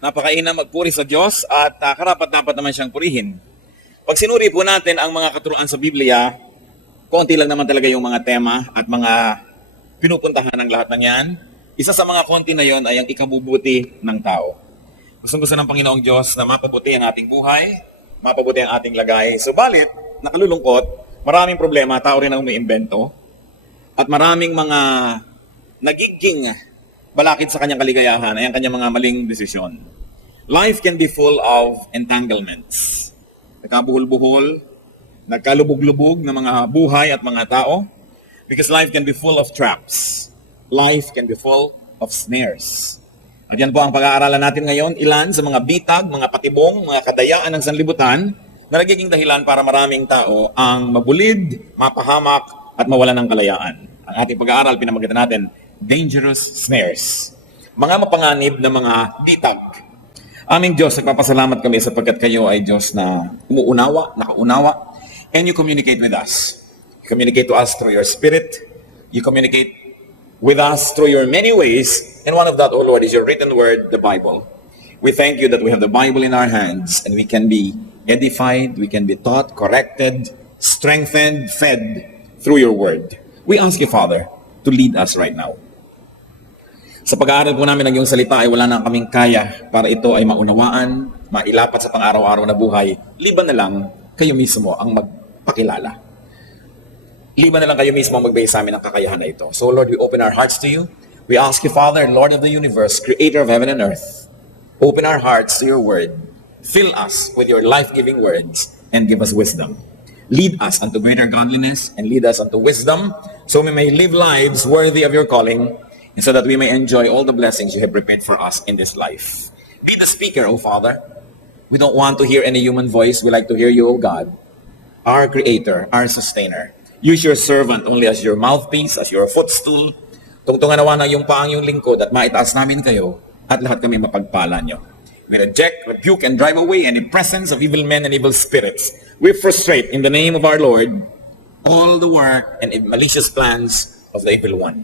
Napakainam magpuri sa Diyos at karapat-dapat naman siyang purihin. Pag sinuri po natin ang mga katuruan sa Biblia, konti lang naman talaga yung mga tema at mga pinupuntahan ng lahat ng yan. Isa sa mga konti na yon ay ang ikabubuti ng tao. Gustong-gusto ng Panginoong Diyos na mapabuti ang ating buhay, mapabuti ang ating lagay. Subalit, nakalulungkot, maraming problema, tao rin ang umiimbento, at maraming mga nagiging balakid sa kanyang kaligayahan ay ang kanyang mga maling desisyon. Life can be full of entanglements. Nagkabuhol-buhol, nagkalubog-lubog ng mga buhay at mga tao, because life can be full of traps. Life can be full of snares. At yan po ang pag-aaralan natin ngayon, ilan sa mga bitag, mga patibong, mga kadayaan ng sanlibutan na nagiging dahilan para maraming tao ang mabulid, mapahamak at mawalan ng kalayaan. Ang ating pag-aaral, pinamagitan natin, dangerous snares. Mga mapanganib na mga bitag. Aming Diyos, nagpapasalamat kami sapagkat kayo ay Diyos na umuunawa, nakaunawa, and you communicate with us. You communicate to us through your Spirit. You communicate with us through your many ways, and one of that, O Lord, is your written word, the Bible. We thank you that we have the Bible in our hands, and we can be edified, we can be taught, corrected, strengthened, fed through your word. We ask you, Father, to lead us right now. Sa pag-aaral po namin ng iyong salita ay wala na kaming kaya para ito ay maunawaan, mailapat sa pang-araw-araw na buhay. Liban na lang kayo mismo ang magpakilala. Liban na lang kayo mismo ang magbigay sa amin ng kakayahan na ito. So Lord, we open our hearts to you. We ask you, Father, Lord of the universe, creator of heaven and earth, open our hearts to your word. Fill us with your life-giving words and give us wisdom. Lead us unto greater godliness and lead us unto wisdom, so we may live lives worthy of your calling, and so that we may enjoy all the blessings you have prepared for us in this life. Be the speaker, O Father. We don't want to hear any human voice. We like to hear you, O God, our Creator, our Sustainer. Use your servant only as your mouthpiece, as your footstool. Tungtungan nawa ng iyong paang yung lingkod at maitaas namin kayo at lahat kami mapagpala nyo. We reject, rebuke, and drive away any presence of evil men and evil spirits. We frustrate in the name of our Lord all the work and malicious plans of the evil one.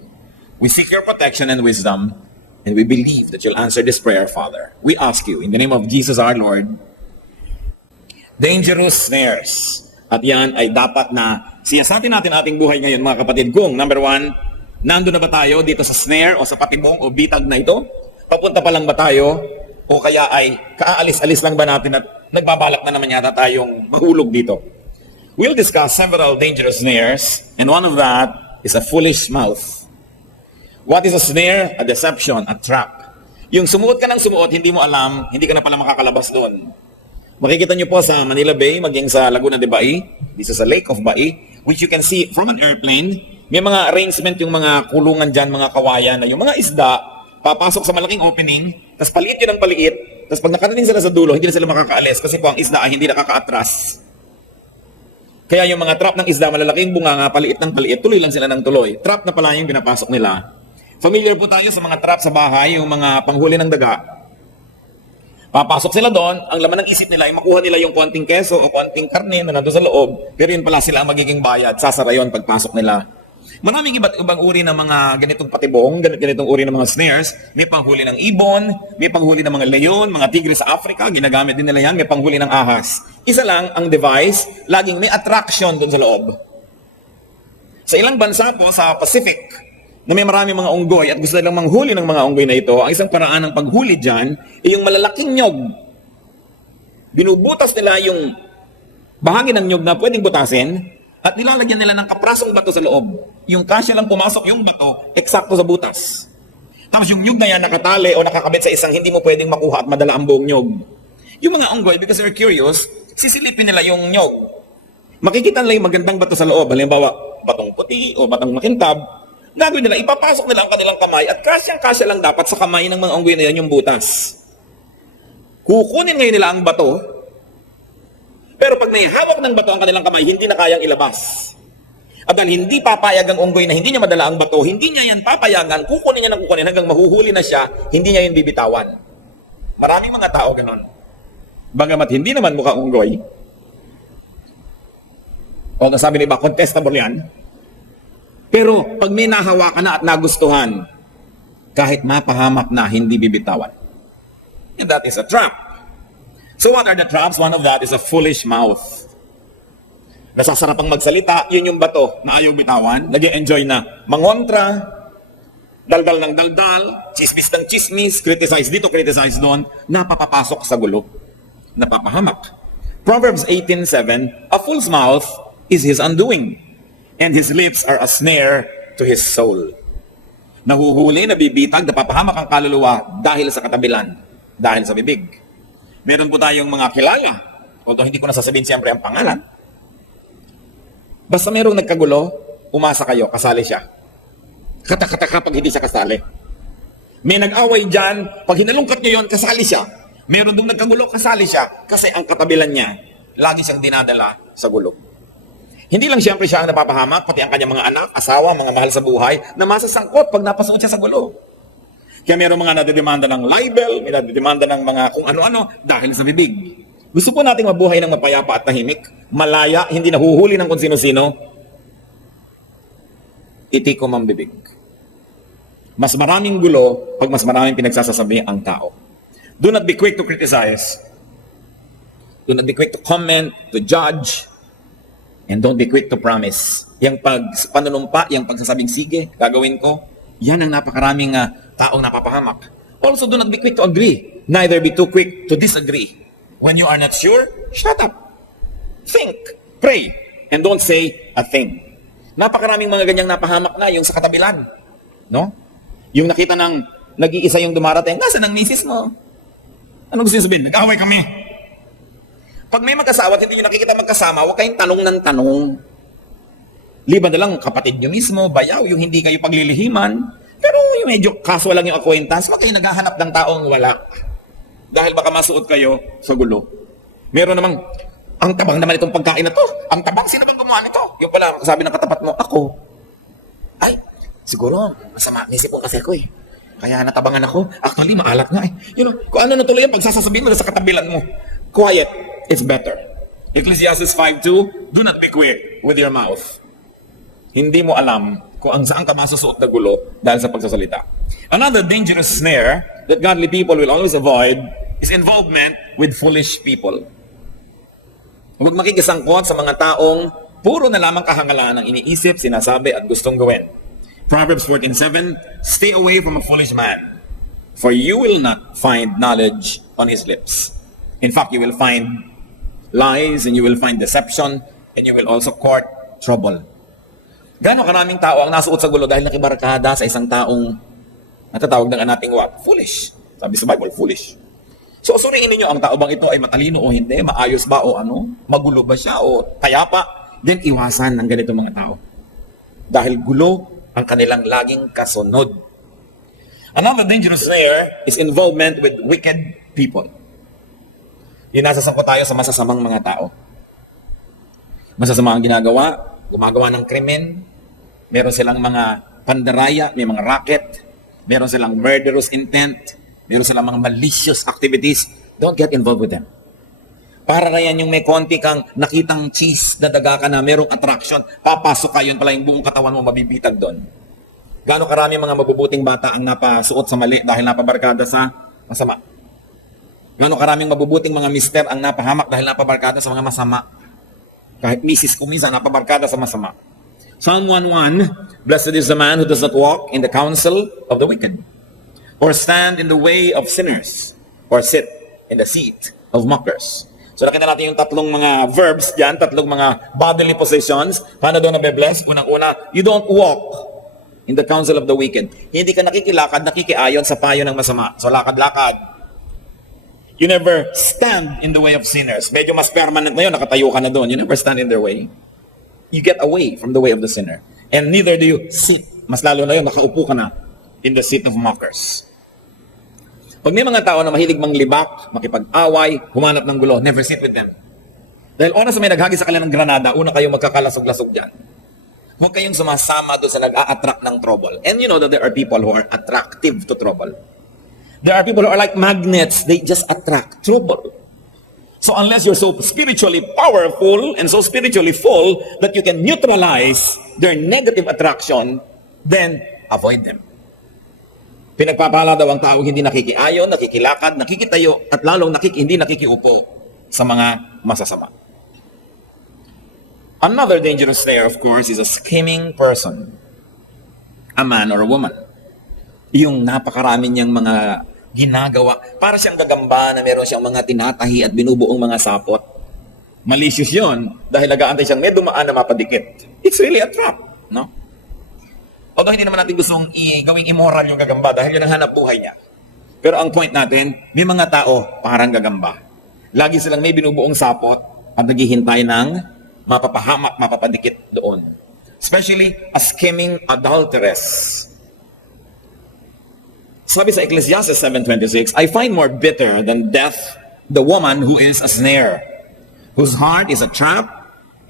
We seek your protection and wisdom, and we believe that you'll answer this prayer, Father. We ask you in the name of Jesus our Lord. Dangerous snares. At yan ay dapat na siyasatin natin ating buhay ngayon, mga kapatid. Kung, number one, nando na ba tayo dito sa snare o sa patibong o bitag na ito? Papunta pa lang ba tayo? O kaya ay kaalis-alis lang ba natin at nagbabalak na naman yata tayong mahulog dito? We'll discuss several dangerous snares, and one of that is a foolish mouth. What is a snare? A deception, a trap. Yung sumuot ka ng sumuot, hindi mo alam, hindi ka na pala makakalabas doon. Makikita nyo po sa Manila Bay, maging sa Laguna de Bai, dito sa Lake of Bai, which you can see from an airplane. May mga arrangement yung mga kulungan dyan, mga kawayan, na yung mga isda, papasok sa malaking opening, tapos paliit yun ang paliit, tapos pag nakarating sila sa dulo, hindi na sila makakaalis kasi po ang isda ay hindi nakaka-atras. Kaya yung mga trap ng isda, malalaking bunganga, paliit ng paliit, tuloy lang sila ng tuloy. Trap na pala yung pinapasok nila. Familiar po tayo sa mga trap sa bahay, yung mga panghuli ng daga. Papasok sila doon, ang laman ng isip nila ay makuha nila yung konting keso o konting karne na nandun sa loob, pero yun pala sila ang magiging bayad, sasara yun pagpasok nila. Maraming iba't ibang uri ng mga ganitong patibong, ganitong uri ng mga snares. May panghuli ng ibon, may panghuli ng mga leon, mga tigre sa Africa, ginagamit din nila yan, may panghuli ng ahas. Isa lang ang device, laging may attraction doon sa loob. Sa ilang bansa po, sa Pacific, na may maraming mga unggoy at gusto nilang manghuli ng mga unggoy na ito, ang isang paraan ng paghuli dyan ay yung malalaking nyog. Binubutas nila yung bahagi ng nyog na pwedeng butasin, at nilalagyan nila ng kaprasong bato sa loob. Yung kasya lang pumasok yung bato, eksakto sa butas. Tapos yung nyug na yan nakatali o nakakabit sa isang hindi mo pwedeng makuha at madala ang buong nyug. Yung mga unggoy, because they're curious, sisilipin nila yung nyug. Makikita nila yung magandang bato sa loob. Halimbawa, batong puti o batong makintab. Gagawin nila, ipapasok nila ang kanilang kamay at kasyang-kasya lang dapat sa kamay ng mga unggoy na yan yung butas. Kukunin ngayon nila ang bato, pero pag may hawak ng bato ang kanilang kamay, hindi na kayang ilabas. At dahil hindi papayag ang unggoy na hindi niya madala ang bato, hindi niya yan papayagan, kukunin niya ng kukunin hanggang mahuhuli na siya, hindi niya yun bibitawan. Maraming mga tao ganon. Bagamat hindi naman mukhang unggoy, o nasabi ni iba, contestable yan. Pero pag may nahawakan na at nagustuhan, kahit mapahamak na, hindi bibitawan. And that is a trap. So what are the traps? One of that is a foolish mouth. Nasasarapang magsalita, yun yung bato na ayaw bitawan, nag-enjoy na mangontra, daldal ng daldal, chismis ng chismis, criticize dito, criticize doon, napapapasok sa gulo, napapahamak. Proverbs 18:7, a fool's mouth is his undoing, and his lips are a snare to his soul. Nahuhuli, nabibitag, napapahamak ang kaluluwa dahil sa katabilan, dahil sa bibig. Meron po tayong mga kilala, although hindi ko nasasabihin siyempre ang pangalan. Basta merong nagkagulo, umasa kayo, kasali siya. Kata-kata pag hindi siya kasali. May nag-away dyan, pag hinalungkat niyo yun, kasali siya. Meron dong nagkagulo, kasali siya. Kasi ang katabilan niya, lagi siyang dinadala sa gulo. Hindi lang siyempre siya ang napapahamak, pati ang kanyang mga anak, asawa, mga mahal sa buhay, na masasangkot pag napasuot siya sa gulo. Kaya meron mga nadidemanda ng libel, may nadidemanda ng mga kung ano-ano dahil sa bibig. Gusto po nating mabuhay ng mapayapa at tahimik, malaya, hindi nahuhuli ng kung sino-sino, itikom ang bibig. Mas maraming gulo pag mas maraming pinagsasasabi ang tao. Do not be quick to criticize. Do not be quick to comment, to judge, and don't be quick to promise. Yung panunumpa, yung pagsasabing sige, gagawin ko, yan ang napakaraming taong napapahamak. Also, do not be quick to agree. Neither be too quick to disagree. When you are not sure, shut up. Think, pray, and don't say a thing. Napakaraming mga ganyang napahamak na yung sa katabilan. No? Yung nakita ng nag-iisa yung dumarating, nasaan ang misis mo? Ano gusto niyo sabihin? Nag-away kami. Pag may mag-asawa at hindi nyo nakikita magkasama, huwag kayong tanong ng tanong. Liban na lang kapatid nyo mismo, bayaw, yung hindi kayo paglilihiman. Pero yung medyo casual lang yung acquaintance, huwag kayong naghahanap ng taong wala. Dahil baka masuot kayo sa gulo. Meron namang, ang tabang naman itong pagkain na to. Ang tabang, sino bang gumawa nito? Yung pala, sabi ng katapat mo, ako. Ay, siguro, masama, nisipon kasi ako eh. Kaya natabangan ako. Actually, maalat nga eh. You know, kung ano natuloy yung pagsasasabihin mo na sa katabilan mo. Quiet is better. Ecclesiastes 5:2, do not be quick with your mouth. Hindi mo alam kung saan ka masusuot na gulo dahil sa pagsasalita. Another dangerous snare that godly people will always avoid is involvement with foolish people. Huwag makikisangkot sa mga taong puro na lamang kahangalaan ang iniisip, sinasabi at gustong gawin. Proverbs 14:7, stay away from a foolish man, for you will not find knowledge on his lips. In fact, you will find lies and you will find deception and you will also court trouble. Gano'ng karaming tao ang nasuot sa gulo dahil nakibarkada sa isang taong natatawag ng nating what? Foolish. Sabi sa Bible, foolish. So, suriin ninyo ang tao bang ito ay matalino o hindi, maayos ba o ano, magulo ba siya o payapa, then iwasan ng ganito mga tao. Dahil gulo ang kanilang laging kasunod. Another dangerous snare is involvement with wicked people. Yung nasasangkot tayo sa masasamang mga tao. Masasamang ginagawa, gumagawa ng krimen, meron silang mga pandaraya, may mga racket, meron silang murderous intent, meron silang mga malicious activities. Don't get involved with them. Para na yan yung may konti kang nakitang cheese na daga ka na merong attraction, papasok ka, yun pala yung buong katawan mo mabibitag doon. Gaano karami mga mabubuting bata ang napasuot sa mali dahil napabarkada sa masama. Gaano karaming mabubuting mga mister ang napahamak dahil napabarkada sa mga masama. Kahit misis ko minsan napabarkada sa masama. Psalm 1:1, blessed is the man who does not walk in the counsel of the wicked, or stand in the way of sinners, or sit in the seat of mockers. So nakita natin yung tatlong mga verbs dyan, tatlong mga bodily possessions. Paano daw nabe-bless? Unang-una, you don't walk in the counsel of the wicked. Hindi ka nakikilakad, nakikiayon sa payo ng masama. So lakad-lakad. You never stand in the way of sinners. Medyo mas permanent na yun, nakatayo ka na doon. You never stand in their way. You get away from the way of the sinner. And neither do you sit. Mas lalo na yun, nakaupo ka na in the seat of mockers. Pag may mga tao na mahilig manglibak, makipag-away, humanap ng gulo, never sit with them. Dahil oras na may naghagi sa kanila ng granada, una kayong magkakalasog-lasog dyan. Huwag kayong sumasama doon sa nag-a-attract ng trouble. And you know that there are people who are attractive to trouble. There are people who are like magnets. They just attract trouble. So unless you're so spiritually powerful and so spiritually full that you can neutralize their negative attraction, then avoid them. Pinagpapala daw ang tao hindi nakikiayon, nakikilakad, nakikitayo, at lalong hindi nakikiupo sa mga masasama. Another dangerous snare, of course, is a scheming person. A man or a woman. Yung napakarami niyang mga ginagawa. Para siyang gagamba na meron siyang mga tinatahi at binubuong mga sapot. Malicious yun dahil nag-aantay siyang may dumaan na mapadikit. It's really a trap, no? Although hindi naman natin gustong gawing immoral yung gagamba dahil yun ang hanap buhay niya. Pero ang point natin, may mga tao parang gagamba. Lagi silang may binubuong sapot at naghihintay ng mapapahamak, mapapadikit doon. Especially a scheming adulteress. Sabi sa Ecclesiastes 7:26, I find more bitter than death the woman who is a snare, whose heart is a trap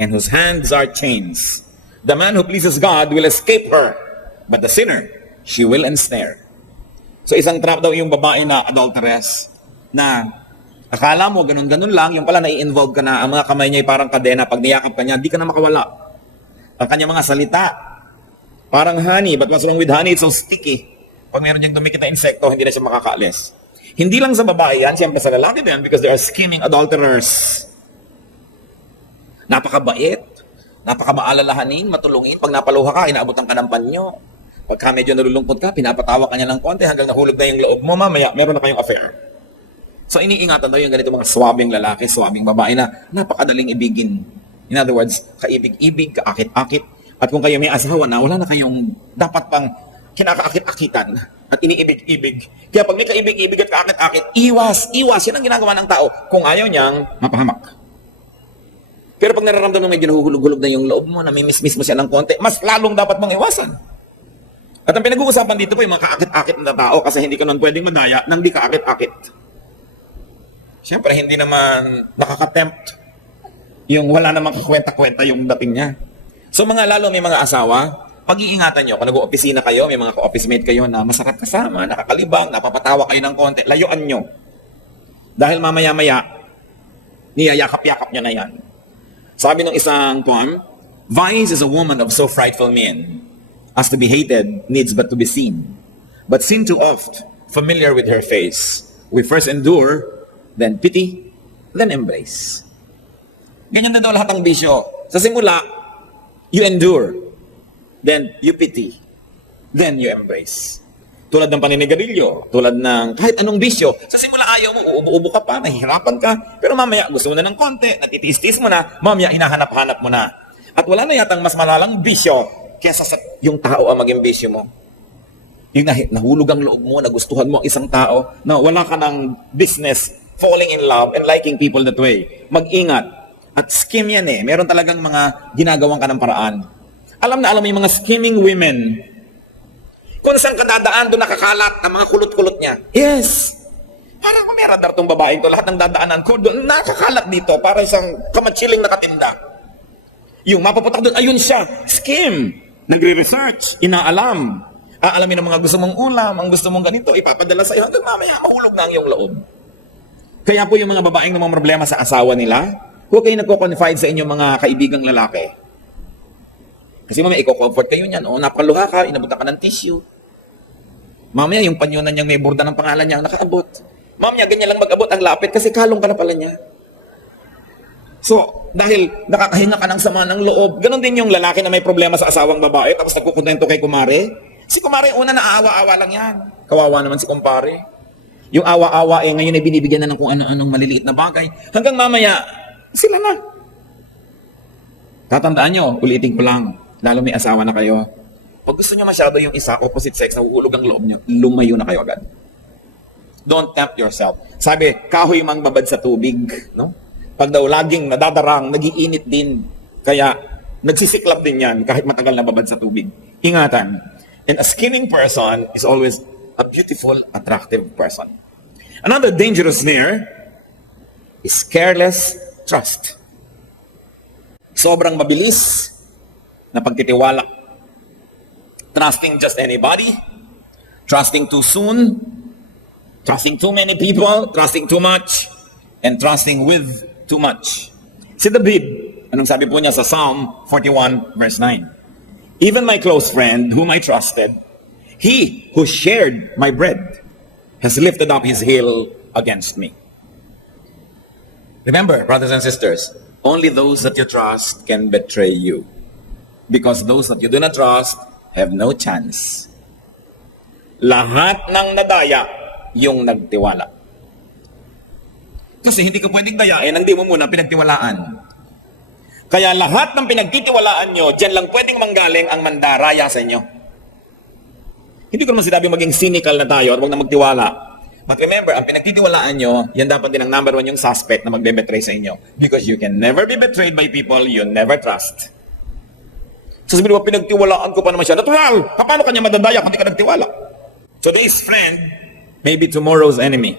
and whose hands are chains. The man who pleases God will escape her, but the sinner, she will ensnare. So isang trap daw yung babae na adulteress, na akala mo ganun-ganun lang, yung pala nai-involve ka na, ang mga kamay niya ay parang kadena, pag niyakap ka niya, di ka na makawala. Ang kanyang mga salita, parang honey, but what's wrong with honey? It's so sticky. Pag meron diyang dumikit na insekto, hindi na siya makakaalis. Hindi lang sa babae yan, siyempre sa lalaki din, because they are scheming adulterers. Napakabait, napakamaalalahanin, matulungin. Pag napaluha ka, inaabutan ka ng panyo. Pagka medyo nalulungkot ka, pinapatawa ka niya ng konti hanggang nahulog na yung loob mo, mamaya, meron na kayong affair. So iniingatan daw yung ganito mga swabing lalaki, swabing babae na napakadaling ibigin. In other words, kaibig-ibig, kaakit-akit. At kung kayo may asawa na, wala na kayong dapat pang kinakaakit-akitan at iniibig-ibig. Kaya pag may kaibig-ibig at kaakit-akit, iwas. Yan ang ginagawa ng tao kung ayaw niyang mapahamak. Pero pag nararamdaman mo medyo nahuhulog-hulog na yung loob mo, namimiss mo siya ng konti, mas lalong dapat mong iwasan. At ang pinag-uusapan dito po yung mga kaakit-akit na tao kasi hindi ka nun pwedeng madaya nang di kaakit-akit. Siyempre, hindi naman nakaka-tempt yung wala namang kakwenta-kwenta yung dating niya. So mga lalo may mga asawa, pag-iingatan nyo, kung nag-o-opisina kayo, may mga ka-office mate kayo na masarap kasama, nakakalibang, napapatawa kayo ng konti, layuan nyo. Dahil mamaya-maya, niyayakap-yakap nyo na yan. Sabi ng isang poem, vice is a woman of so frightful mien, as to be hated needs but to be seen. But seen too oft, familiar with her face, we first endure, then pity, then embrace. Ganyan na daw lahat ng bisyo. Sa simula, you endure, then you pity, then you embrace. Tulad ng paninigarilyo, tulad ng kahit anong bisyo, sa simula ayaw mo, uubo-ubo ka pa, nahihirapan ka, pero mamaya gusto mo na ng konti, natitiis-tiis mo na, mamaya hinahanap-hanap mo na. At wala na yatang mas malalang bisyo kesa sa yung tao ang maging bisyo mo. Yung nahulog ang loob mo, nagustuhan mo ang isang tao, na wala ka ng business falling in love and liking people that way. Mag-ingat. At scheme yan eh. Meron talagang mga ginagawang ka ng paraan. Alam mo yung mga scheming women. Kung saan ka dadaan, doon nakakalat ang mga kulot-kulot niya. Yes! Parang kung may radar tong babaeng to, lahat ng dadaanan ko, doon nakakalat dito, para isang kamatsiling nakatinda. Yung mapaputak doon, ayun siya. Scheme. Nagre-research. Inaalam. Aalamin ang mga gusto mong ulam, ang gusto mong ganito, ipapadala sa'yo hanggang mamaya mahulog na ang iyong loob. Kaya po yung mga babaeng na mga problema sa asawa nila, huwag kayo nagko-confide sa inyong mga kaibigang lalaki. Kasi mamaya i-comfort kayo niyan, o napaluha ka, inabutan ka ng tissue. Mamaya yung panyunan niyang may burda ng pangalan niya ang nakaabot. Mamaya ganyan lang mag-abot ang lapit kasi kalong ka na pala niya. So, dahil nakakahinga ka ng sama ng loob, ganun din yung lalaki na may problema sa asawang babae, tapos nagkukontento kay kumare. Si kumare una naawa-awa lang yan. Kawawa naman si kumpare. Yung awa-awa ngayon ay binibigyan na ng kung ano-anong maliliit na bagay. Hanggang mamaya, sila na. Tatandaan nyo, ulitin ko lang, lalo may asawa na kayo. Pag gusto nyo masyado yung isa, opposite sex, na uulog ang loob nyo, lumayo na kayo agad. Don't tempt yourself. Sabi, kahoy mang babad sa tubig. No? Pag daw laging nadadarang, nagiinit din. Kaya, nagsisiklab din yan kahit matagal na babad sa tubig. Ingatan. And a scheming person is always a beautiful, attractive person. Another dangerous snare is careless trust. Sobrang mabilis na pagtitiwala. Trusting just anybody, trusting too soon, trusting too many people, trusting too much, and trusting with too much. Si David, anong sabi po niya sa Psalm 41 verse 9? Even my close friend, whom I trusted, He who shared my bread has lifted up his heel against me. Remember, brothers and sisters, only those that you trust can betray you. Because those that you do not trust have no chance. Lahat ng nadaya yung nagtiwala. Kasi hindi ka pwedeng dayain ang di mo muna pinagtiwalaan. Kaya lahat ng pinagtitiwalaan nyo, dyan lang pwedeng manggaling ang mandaraya sa inyo. Hindi ko naman sinabi maging cynical na tayo at huwag na magtiwala. But remember, ang pinagtitiwalaan nyo, yan dapat din ang number one yung suspect na magbe-betray sa inyo. Because you can never be betrayed by people you never trust. So sabi mo, pinagtiwalaan ko pa naman siya. Natural! Paano kanya madadaya kung di ka nagtiwala? Today's friend may be tomorrow's enemy.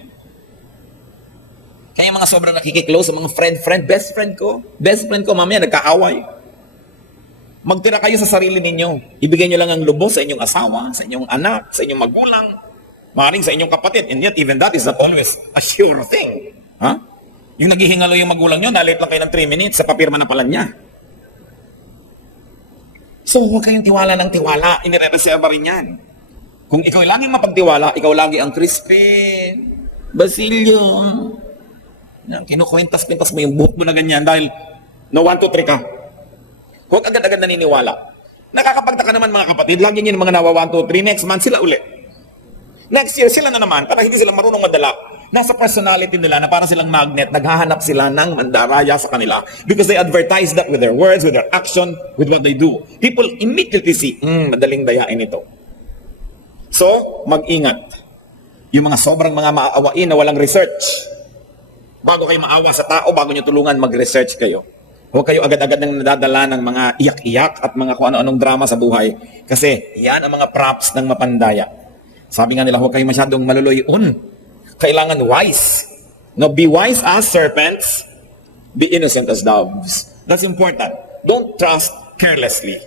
Kaya mga sobrang nakikiklose sa mga best friend ko, mamaya nagkaaway. Magtira kayo sa sarili ninyo. Ibigay nyo lang ang lubos sa inyong asawa, sa inyong anak, sa inyong magulang, maaaring sa inyong kapatid. And yet, even that is not always a sure thing. Ha? Yung naghihingalo yung magulang nyo, nalit lang kayo ng 3 minutes, sa papirma na pala niya. So, huwag kayong tiwala ng tiwala. Inire-reserva rin yan. Kung ikaw laging mapagtiwala, ikaw lagi ang Crispin, Basilio. Kinukwintas-kwintas mo yung buhok mo na ganyan dahil no 1, 2, 3 ka. Huwag agad-agad naniniwala. Nakakapagtaka naman mga kapatid, lagi nyo yung mga nawa 1, 2, 3, next month sila uli. Next year sila na naman, para hindi sila marunong madala. Nasa personality nila na para silang magnet, naghahanap sila ng mandaraya sa kanila because they advertise that with their words, with their action, with what they do. People immediately see, madaling dayain ito. So, mag-ingat. Yung mga sobrang mga maaawain na walang research. Bago kayo maawa sa tao, bago nyo tulungan, mag-research kayo. Huwag kayo agad-agad nang nadadala ng mga iyak-iyak at mga kung ano-anong drama sa buhay. Kasi yan ang mga props ng mapandaya. Sabi nga nila, huwag kayo masyadong maluluyon. Kailangan wise. No, be wise as serpents, be innocent as doves. That's important. Don't trust carelessly.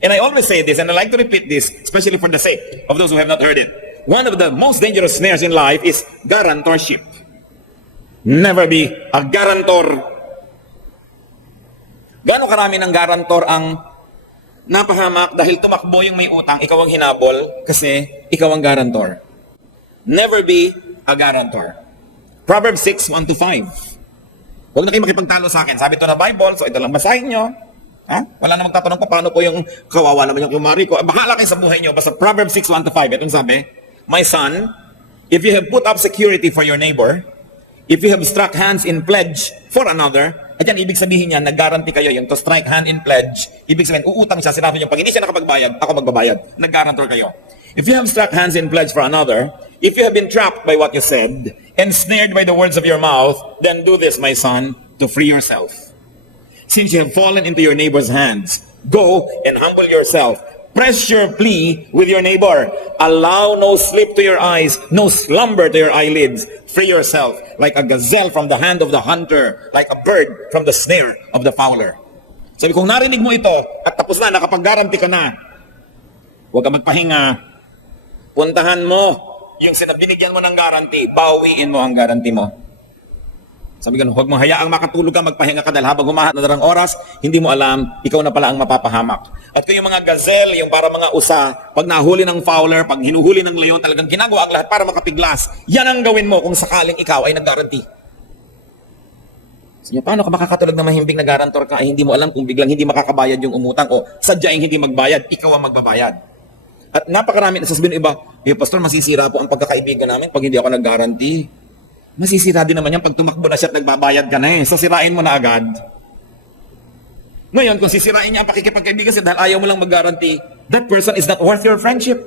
And I always say this, and I like to repeat this, especially for the sake of those who have not heard it. One of the most dangerous snares in life is guarantorship. Never be a guarantor. Gaano karami ng guarantor ang napahamak dahil tumakbo yung may utang, ikaw ang hinabol kasi ikaw ang guarantor. Never be a guarantor. Proverbs 6, 1-5. Huwag na kayo makipagtalo sa akin. Sabi ito na Bible, so ito lang basahin nyo. Ha? Wala na magtatanong pa paano po yung kawawa naman yung kumari ko. Bahala kayo sa buhay nyo. Basta Proverbs 6, 1-5. Itong sabi, my son, if you have put up security for your neighbor, if you have struck hands in pledge for another, at yan, ibig sabihin niya, nag-guarantee kayo, yung to strike hand in pledge, ibig sabihin, uutang siya, sinabi niyo, pag hindi siya nakapagbayad, ako magbabayad. Nag-guarantor kayo. If you have struck hands in pledge for another, if you have been trapped by what you said, and snared by the words of your mouth, then do this, my son, to free yourself. Since you have fallen into your neighbor's hands, go and humble yourself. Press your plea with your neighbor. Allow no sleep to your eyes, no slumber to your eyelids. Free yourself like a gazelle from the hand of the hunter, like a bird from the snare of the fowler. Sabi, kung narinig mo ito at tapos na, nakapag-guarantee ka na, huwag ka magpahinga. Puntahan mo yung binigyan mo ng guarantee, bawiin mo ang guarantee mo. Sabi ganun, huwag mo hayaang makatulog ka, magpahinga ka dahil habang humahat na darang oras, hindi mo alam, ikaw na pala ang mapapahamak. At kung yung mga gazelle, yung para mga usa, pag nahuli ng fowler, pag hinuhuli ng leon, talagang ginagawa ang lahat para makapiglas. Yan ang gawin mo kung sakaling ikaw ay nag-guarantee. So, paano ka makakatulog na mahimbing na guarantor ka ay hindi mo alam kung biglang hindi makakabayad yung umutang o sadyaing hindi magbayad, ikaw ang magbabayad. At napakarami na sasabihin ng iba, pastor, masisira po ang pagkakaibigan namin pag hindi ako nag-guarantee. Masisira din naman yan pag tumakbo na siya at nagbabayad ka na So sirain mo na agad. Ngayon, kung sisirain niya ang pakikipagkaibigan siya dahil ayaw mo lang mag-guarantee, that person is not worth your friendship.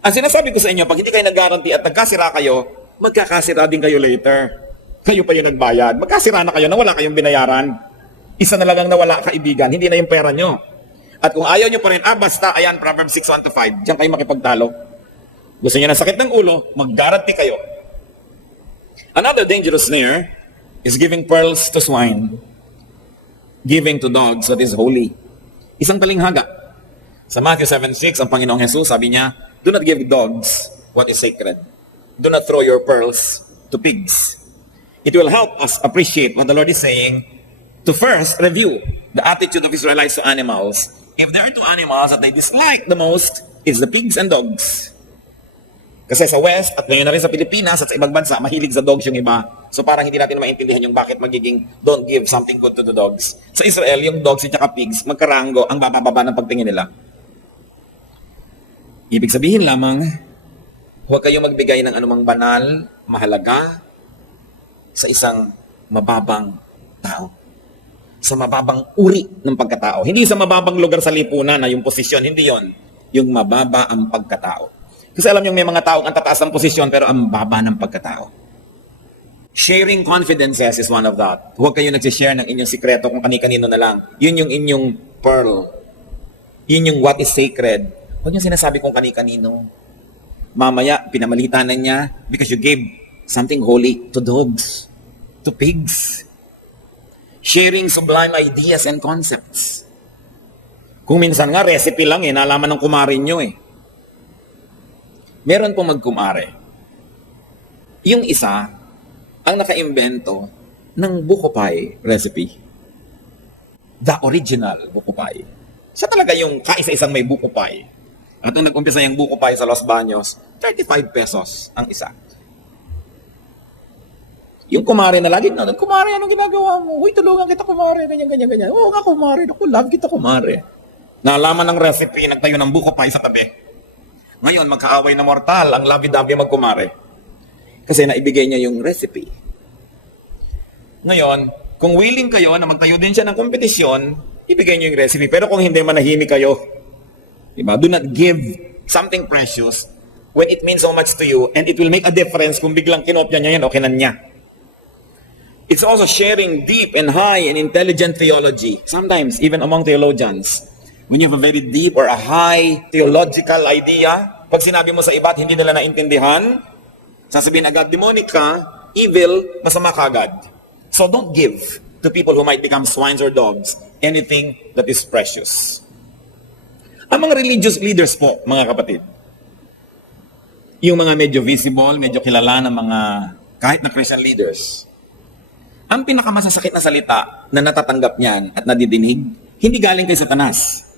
Ang sinasabi ko sa inyo, pag hindi kayo nag-guarantee at nagkasira kayo, magkakasira din kayo later. Kayo pa yung nagbayad. Magkasira na kayo na wala kayong binayaran. Isa na lang ang nawala kaibigan, hindi na yung pera nyo. At kung ayaw nyo pa rin, basta, ayan, Proverbs 6, 1-5, diyan kayo makipagtalo. Gusto nyo ng sakit ng ulo, mag-guarantee kayo. Another dangerous snare is giving pearls to swine, giving to dogs what is holy. Isang talinghaga. Sa Matthew 7:6, ang Panginoong Jesus, sabi niya, do not give dogs what is sacred. Do not throw your pearls to pigs. It will help us appreciate what the Lord is saying to first review the attitude of Israelites to animals. If there are two animals that they dislike the most, It's the pigs and dogs. Kasi sa West, at ngayon na rin sa Pilipinas at sa ibang bansa, mahilig sa dogs yung iba. So parang hindi natin maintindihan yung bakit magiging don't give something good to the dogs. Sa Israel, yung dogs at saka pigs, magkarango ang bababa ng pagtingin nila. Ibig sabihin lamang, huwag kayong magbigay ng anumang banal, mahalaga, sa isang mababang tao. Sa mababang uri ng pagkatao. Hindi sa mababang lugar sa lipunan na yung posisyon, hindi yon. Yung mababa ang pagkatao. Kasi alam nyo, may mga taong ang tataas ng posisyon pero ang baba ng pagkatao. Sharing confidences is one of that. Huwag kayo nagsishare ng inyong sikreto kung kani-kanino na lang. Yun yung inyong pearl. Yun yung what is sacred. Huwag nyo sinasabi kung kani-kanino. Mamaya, pinamalita na niya because you gave something holy to dogs, to pigs. Sharing sublime ideas and concepts. Kung minsan nga, recipe lang nalaman ng kumarin nyo Meron pong magkumare. Yung isa, ang nakaimbento ng buko pie recipe. The original buko pie. Siya talaga yung kaisa-isang may buko pie. At nung nag-umpisa yung buko pie sa Los Baños, 35 pesos ang isa. Yung kumare na lagi na, kumare, anong ginagawa mo? Uy, tulungan kita kumare, ganyan. Oo nga kumare, naku, love kita kumare. Nalaman ng recipe, nagtayo ng buko pie sa tabi. Ngayon, magkaaway na mortal ang labi-dabi magkumare. Kasi naibigay niya yung recipe. Ngayon, kung willing kayo na magtayo din siya ng kompetisyon, ibigay niyo yung recipe. Pero kung hindi, manahimik kayo. Diba? Do not give something precious when it means so much to you and it will make a difference kung biglang kinopya niya yan o kinan niya. It's also sharing deep and high and intelligent theology. Sometimes, even among theologians, when you have a very deep or a high theological idea, pag sinabi mo sa iba at hindi nila naintindihan, sasabihin agad, demonic ka, evil, masama ka agad. So don't give to people who might become swines or dogs anything that is precious. Ang mga religious leaders po, mga kapatid, yung mga medyo visible, medyo kilala ng mga kahit na Christian leaders, ang pinakamasasakit na salita na natatanggap niyan at nadidinig, hindi galing kay Satanas.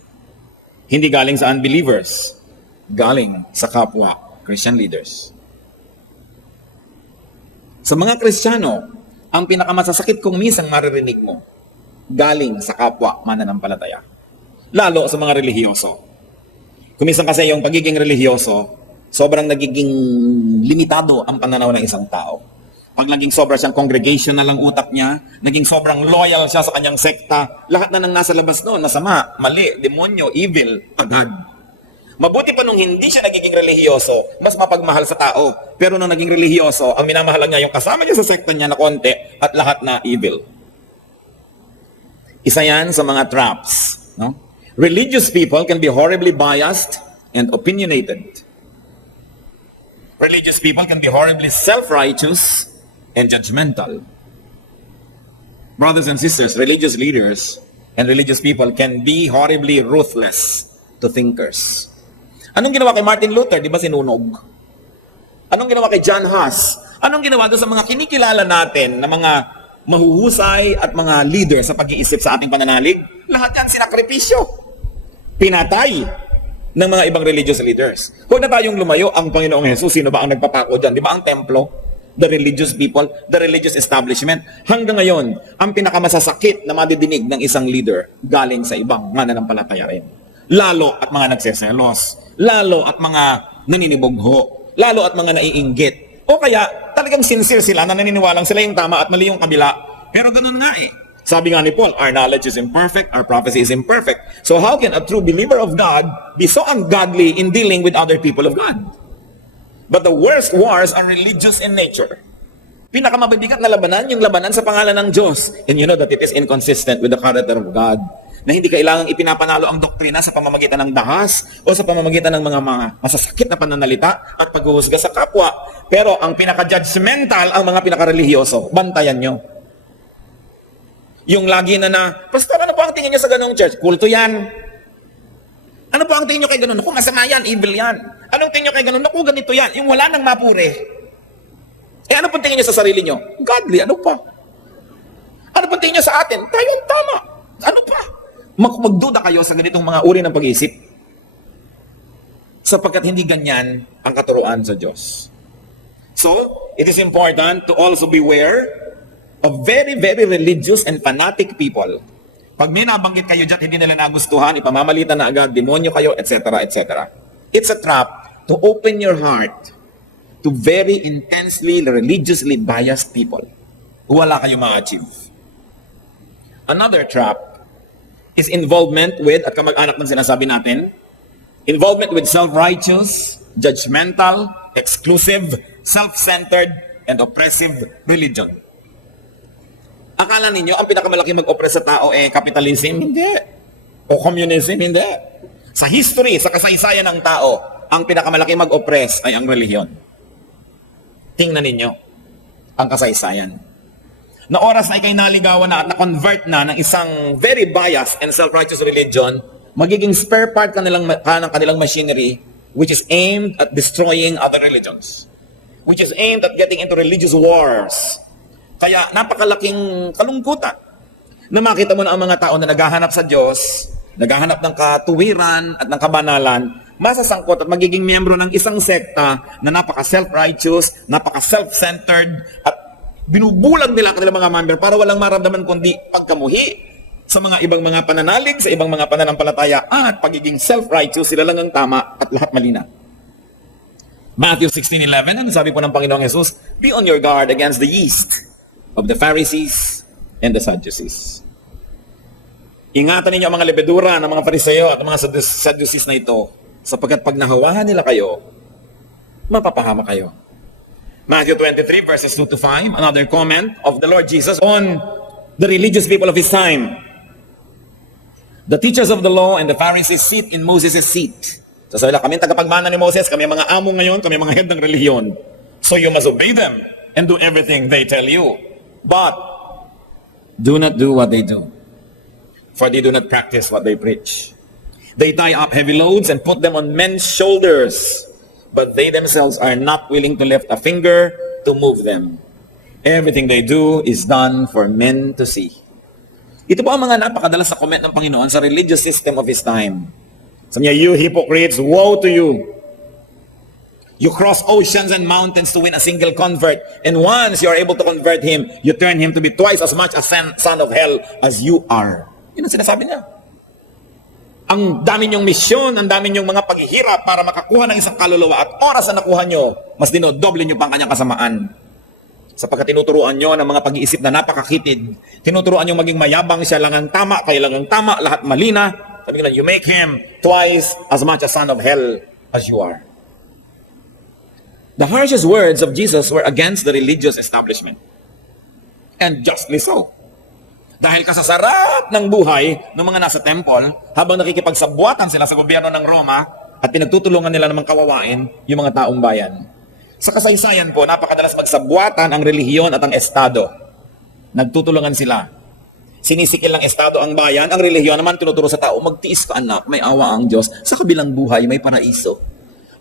Hindi galing sa unbelievers. Galing sa kapwa Christian leaders. Sa mga Kristiyano, ang pinakamasasakit kung minsan maririnig mo, galing sa kapwa mananampalataya. Lalo sa mga relihiyoso. Kung minsan kasi yung pagiging relihiyoso, sobrang nagiging limitado ang pananaw ng isang tao. Pag naging sobra siyang congregation na lang utak niya, naging sobrang loyal siya sa kanyang sekta, lahat na nang nasa labas noon, masama, mali, demonyo, evil, agad. Mabuti pa nung hindi siya nagiging relihiyoso, mas mapagmahal sa tao. Pero nung naging relihiyoso, ang minamahalan niya yung kasama niya sa sekta niya na konti at lahat na evil. Isa yan sa mga traps. No? Religious people can be horribly biased and opinionated. Religious people can be horribly self-righteous and judgmental. Brothers and sisters, religious leaders and religious people can be horribly ruthless to thinkers. Anong ginawa kay Martin Luther? Di ba sinunog? Anong ginawa kay John Huss? Anong ginawa doon sa mga kinikilala natin na mga mahuhusay at mga leader sa pag-iisip sa ating pananalig? Lahat yan sinakripisyo. Pinatay ng mga ibang religious leaders. Huwag na tayong lumayo ang Panginoong Jesus. Sino ba ang nagpapako dyan? Di ba ang templo? The religious people, the religious establishment. Hanggang ngayon, ang pinakamasasakit na madidinig ng isang leader galing sa ibang mananampalataya rin. Lalo at mga nagseselos. Lalo at mga naninibugho. Lalo at mga naiinggit. O kaya, talagang sincere sila na naniniwalang sila yung tama at mali yung kabila. Pero ganun nga Sabi nga ni Paul, our knowledge is imperfect, our prophecy is imperfect. So how can a true believer of God be so ungodly in dealing with other people of God? But the worst wars are religious in nature. Pinakamabibigat na labanan, yung labanan sa pangalan ng Diyos. And you know that it is inconsistent with the character of God. Na hindi kailangang ipinapanalo ang doktrina sa pamamagitan ng dahas o sa pamamagitan ng mga masasakit na pananalita at paghuhusga sa kapwa. Pero ang pinaka-judgmental ang mga pinaka-religyoso. Bantayan nyo. Yung lagi Pastor, ano po ang tingin nyo sa ganong church? Kulto yan. Ano po ang tingin nyo kay ganon? Naku, masama yan, evil yan. Anong tingin nyo kay ganon? Naku, ganito yan. Yung wala nang mapure. Ano po tingin nyo sa sarili nyo? Godly, ano pa? Ano po tingin nyo sa atin? Tayo ang tama. Ano pa? Magduda kayo sa ganitong mga uri ng pag-iisip. sapagkat hindi ganyan ang katuruan sa Diyos. So, it is important to also beware of very, very religious and fanatic people. Pag may nabanggit kayo dyan, hindi nila nagustuhan, ipamamalitan na agad, demonyo kayo, etc., etc. It's a trap to open your heart to very intensely, religiously biased people. Wala kayong ma-achieve. Another trap is involvement with, at kamag-anak ng sinasabi natin, involvement with self-righteous, judgmental, exclusive, self-centered, and oppressive religion. Akala ninyo, ang pinakamalaki mag-oppress sa tao kapitalism? Hindi. O communism? Hindi. Sa history, sa kasaysayan ng tao, ang pinakamalaki mag-oppress ay ang relihiyon. Tingnan ninyo ang kasaysayan. Na oras na ikay naligawan na at na-convert na ng isang very biased and self-righteous religion, magiging spare part ka ng kanilang machinery which is aimed at destroying other religions. Which is aimed at getting into religious wars. Kaya napakalaking kalungkutan na makita mo na ang mga tao na naghahanap sa Diyos, naghahanap ng katuwiran at ng kabanalan, masasangkot at magiging miyembro ng isang sekta na napaka-self-righteous, napaka-self-centered, at binubulag nila kanilang mga member para walang maramdaman kundi pagkamuhi sa mga ibang mga pananalig, sa ibang mga pananampalataya, at pagiging self-righteous, sila lang ang tama at lahat mali na. Matthew 16:11, ano sabi po ng Panginoong Jesus? Be on your guard against the yeast of the Pharisees and the Sadducees. Ingatan ninyo ang mga lebedura ng mga Pariseo at mga Sadducees na ito, sapagkat pag nahawahan nila kayo, mapapahama kayo. Matthew 23 verses 2 to 5, another comment of the Lord Jesus on the religious people of His time. The teachers of the law and the Pharisees sit in Moses' seat. So sabi lang, kami tagapagmana ni Moses, kami mga amo ngayon, kami mga head ng relihiyon. So you must obey them and do everything they tell you. But do not do what they do, for they do not practice what they preach. They tie up heavy loads and put them on men's shoulders, but they themselves are not willing to lift a finger to move them. Everything they do is done for men to see. Ito po ang mga napakadalas sa comment ng Panginoon sa religious system of His time. Sabi niya, you hypocrites, woe to you! You cross oceans and mountains to win a single convert, and once you are able to convert him, you turn him to be twice as much a son of hell as you are. Yun ang sinasabi niya. Ang dami niyong misyon, ang dami niyong mga paghihirap para makakuha ng isang kaluluwa, at oras na nakuha niyo, mas dinodoble niyo pa ang kanyang kasamaan. Sapagkat tinuturuan niyo ng mga pag-iisip na napakakitid, tinuturuan niyo maging mayabang, siya lang ang tama, kaya lang ang tama, lahat mali na. Sabi nila, you make him twice as much a son of hell as you are. The harshest words of Jesus were against the religious establishment. And justly so. Dahil kasasarap ng buhay ng mga nasa temple, habang nakikipagsabuatan sila sa gobyerno ng Roma at pinagtutulungan nila ng mga kawawain yung mga taong bayan. Sa kasaysayan po, napakadalas magsabuatan ang relihiyon at ang estado. Nagtutulungan sila. Sinisikil ng estado ang bayan, ang relihiyon naman tinuturo sa tao, magtiis ka anak, may awa ang Diyos, sa kabilang buhay may paraiso.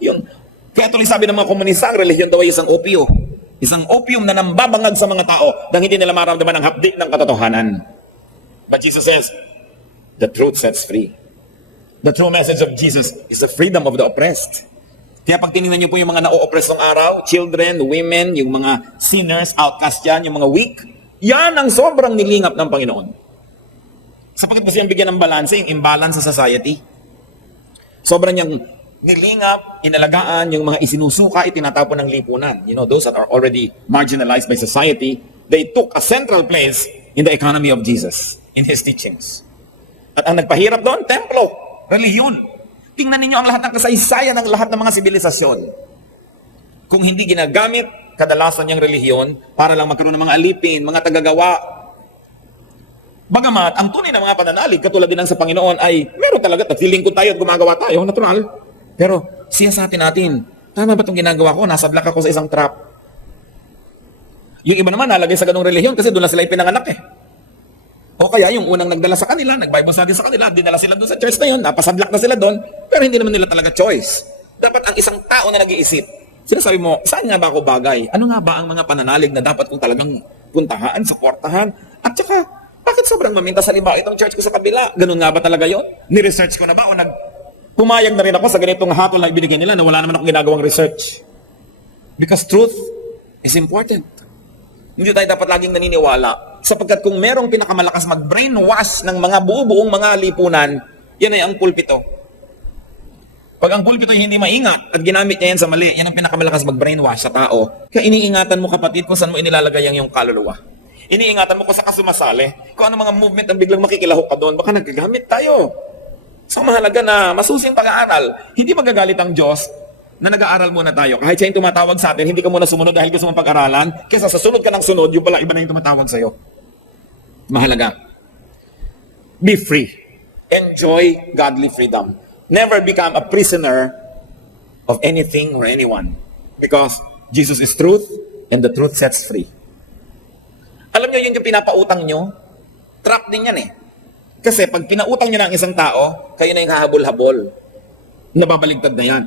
Yun. Kaya tuloy sabi ng mga komunista, ang relihiyon daw ay isang opio. Isang opium na nambabangag sa mga tao nang hindi nila maramdaman ang hapdi ng katotohanan. But Jesus says, the truth sets free. The true message of Jesus is the freedom of the oppressed. Kaya pag tinignan niyo po yung mga na-oppress ng araw, children, women, yung mga sinners, outcast yan, yung mga weak, yan ang sobrang nilingap ng Panginoon. Sapagkat po siyang bigyan ng balance, yung imbalance sa society. Sobrang niyang nilingap, inalagaan, yung mga isinusuka, itinatapon ng lipunan. You know, those that are already marginalized by society, they took a central place in the economy of Jesus, in His teachings. At ang nagpahirap doon, templo, relihiyon. Tingnan ninyo ang lahat ng kasaysayan ng lahat ng mga sibilisasyon. Kung hindi ginagamit, kadalasan niyang relihiyon para lang magkaroon ng mga alipin, mga tagagawa. Bagamat, ang tunay na mga pananalig, katulad din ng sa Panginoon, ay meron talaga, naglilingkod tayo at gumagawa tayo, natural. Pero siya sa atin, tama ba itong ginagawa ko? Nasa black ako sa isang trap. Yung iba naman nalagay sa ganung relihiyon kasi doon na sila ipinanganak eh. O kaya yung unang nagdala sa kanila, nag-Bible study sa kanila, dinala sila doon sa church na yun, napasadlak na sila doon, pero hindi naman nila talaga choice. Dapat ang isang tao na nag-iisip, sinasabi mo, saan nga ba ako bagay? Ano nga ba ang mga pananalig na dapat kong talagang puntahan, suportahan? At saka, bakit sobrang maminta sa liba itong church ko sa kabila? Ganun nga ba talaga yon? Ni-research ko na ba o Pumayag na rin ako sa ganitong hatol na ibinigay nila na wala naman akong ginagawang research. Because truth is important. Hindi tayo dapat laging naniniwala. Sapagkat kung merong pinakamalakas mag-brainwash ng mga buo-buong mga lipunan, yan ay ang pulpito. Pag ang pulpito ay hindi maingat at ginamit niya yan sa mali, yan ang pinakamalakas mag-brainwash sa tao. Kaya iniingatan mo kapatid kung saan mo inilalagay ang iyong kaluluwa. Iniingatan mo kung saan ka sumasali. Kung ano mga movement ang biglang makikilahok ka doon, baka nagagamit tayo. So mahalaga na masusing pag-aaral. Hindi magagalit ang Diyos na nag-aaral muna tayo. Kahit siya yung tumatawag sa atin, hindi ka muna sumunod dahil gusto mong pag-aralan, kaysa sa sunod ka ng sunod, yung pala iba na yung tumatawag sa'yo. Mahalaga. Be free. Enjoy godly freedom. Never become a prisoner of anything or anyone. Because Jesus is truth and the truth sets free. Alam nyo, yun yung pinapautang nyo. Trap din yan eh. Kasi pag pinautang nyo na ang isang tao, kayo na yung hahabol-habol. Nababaligtad na yan.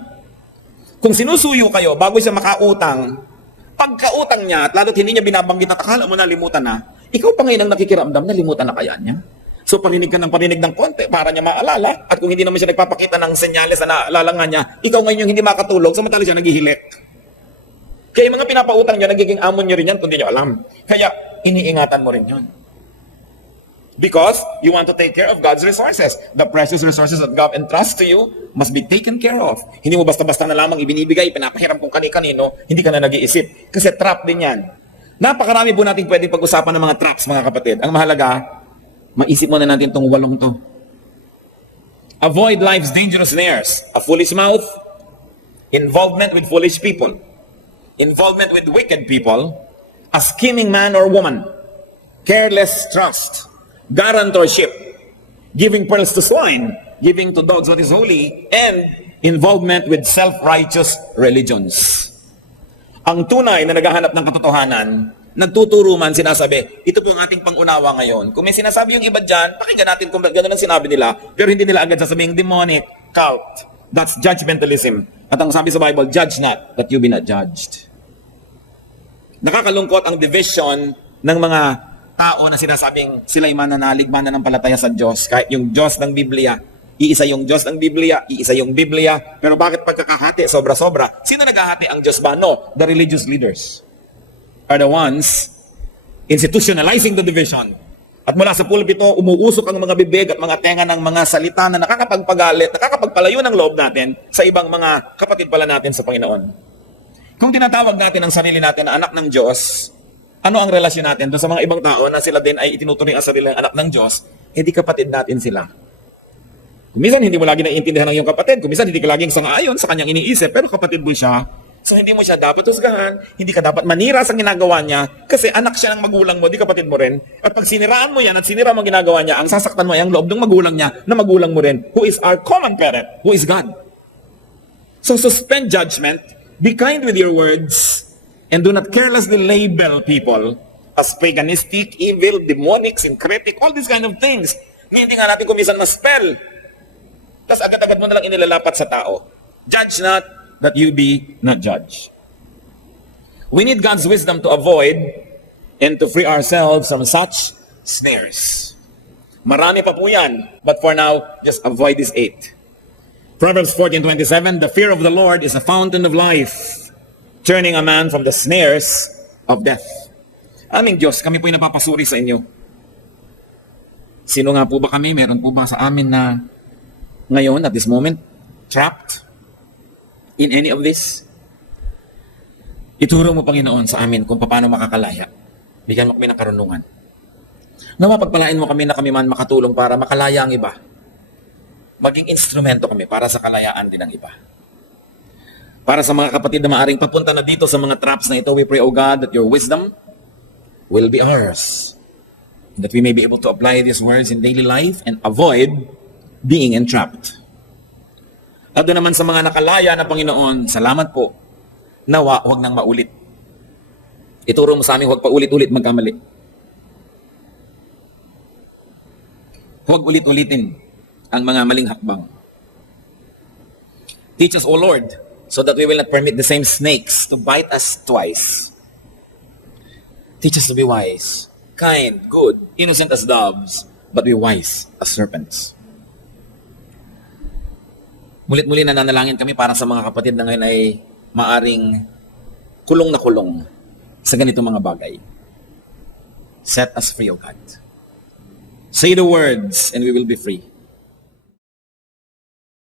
Kung sinusuyo kayo bago siya makautang, pagkautang niya at lalo't hindi niya binabanggit at akala mo na limutan na, ikaw pa ngayon ang nakikiramdam na limutan na kaya niya. So paninig ka ng paninig ng konti para niya maalala, at kung hindi naman siya nagpapakita ng senyales na naalala nga niya, ikaw ngayon yung hindi makatulog, samantala siya naghihilik. Kaya yung mga pinapautang niya, nagiging amon niyo rin yan kung hindi niyo alam. Kaya iniingatan mo rin yun. Because you want to take care of God's resources. The precious resources that God entrusts to you must be taken care of. Hindi mo basta-basta na lamang ibinibigay, pinapahiram kung kani-kanino, hindi ka na nag-iisip. Kasi trap din yan. Napakarami po natin pwedeng pag-usapan ng mga traps, mga kapatid. Ang mahalaga, maisip muna natin itong 8 to. Avoid life's dangerous snares. A foolish mouth, involvement with foolish people, involvement with wicked people, a scheming man or woman, careless trust, guarantorship, giving pearls to swine, giving to dogs what is holy, and involvement with self-righteous religions. Ang tunay na naghahanap ng katotohanan, nagtuturo man, sinasabi, ito po ang ating pangunawa ngayon. Kung may sinasabi yung iba dyan, pakinggan natin kung gano'n ang sinabi nila, pero hindi nila agad sasabing demonic, cult. That's judgmentalism. At ang sabi sa Bible, judge not, that you be not judged. Nakakalungkot ang division ng mga tao na sinasabing sila'y mananalig, mananampalataya sa Diyos. Kahit yung Diyos ng Biblia, iisa yung Diyos ng Biblia, iisa yung Biblia. Pero bakit pagkakahati, sobra-sobra? Sino naghahati ang Diyos ba? No, the religious leaders are the ones institutionalizing the division. At mula sa pulpito, umuusok ang mga bibig at mga tenga ng mga salita na nakakapagpagalit, nakakapagpalayo ng loob natin sa ibang mga kapatid pala natin sa Panginoon. Kung tinatawag natin ang sarili natin na anak ng Diyos, ano ang relasyon natin doon sa mga ibang tao na sila din ay itinuturing ang sarili ng anak ng Diyos, hindi kapatid natin sila. Kung minsan hindi mo lagi naiintindihan ng iyong kapatid, kung minsan hindi ka laging sang-ayon sa kanyang iniisip, pero kapatid mo siya, so hindi mo siya dapat husgahan, hindi ka dapat manira sa ginagawa niya, kasi anak siya ng magulang mo, di kapatid mo rin. At pag siniraan mo yan at sinira mo ang ginagawa niya, ang sasaktan mo ay ang loob ng magulang niya na magulang mo rin, who is our common parent, who is God. So suspend judgment, be kind with your words, and do not carelessly label people as paganistic, evil, demonic, syncretic, all these kind of things. Hindi nga natin kumisan na spell. Tapos agad-agad mo na lang inilalapat sa tao. Judge not, that you be not judged. We need God's wisdom to avoid and to free ourselves from such snares. Marami pa po yan, but for now, just avoid these 8. Proverbs 14:27, the fear of the Lord is a fountain of life, turning a man from the snares of death. Aming Diyos, kami po ay napapasuri sa inyo. Sino nga po ba kami? Meron po ba sa amin na ngayon, at this moment, trapped in any of this? Ituro mo, Panginoon, sa amin kung paano makakalaya. Bigyan mo kami ng karunungan. Nawa pagpalain mo kami na kami man makatulong para makalaya ang iba. Maging instrumento kami para sa kalayaan din ng iba. Para sa mga kapatid na maaring papunta na dito sa mga traps na ito, we pray, O God, that your wisdom will be ours. That we may be able to apply these words in daily life and avoid being entrapped. At doon naman sa mga nakalaya na Panginoon, salamat po. Nawa, huwag nang maulit. Ituro mo sa amin, huwag pa ulit-ulit magkamali. Huwag ulit-ulitin ang mga maling hakbang. Teach us, O Lord, so that we will not permit the same snakes to bite us twice. Teach us to be wise, kind, good, innocent as doves, but be wise as serpents. Mulit-muli nananalangin kami para sa mga kapatid na ngayon ay maaring kulong na kulong sa ganitong mga bagay. Set us free, O God. Say the words and we will be free.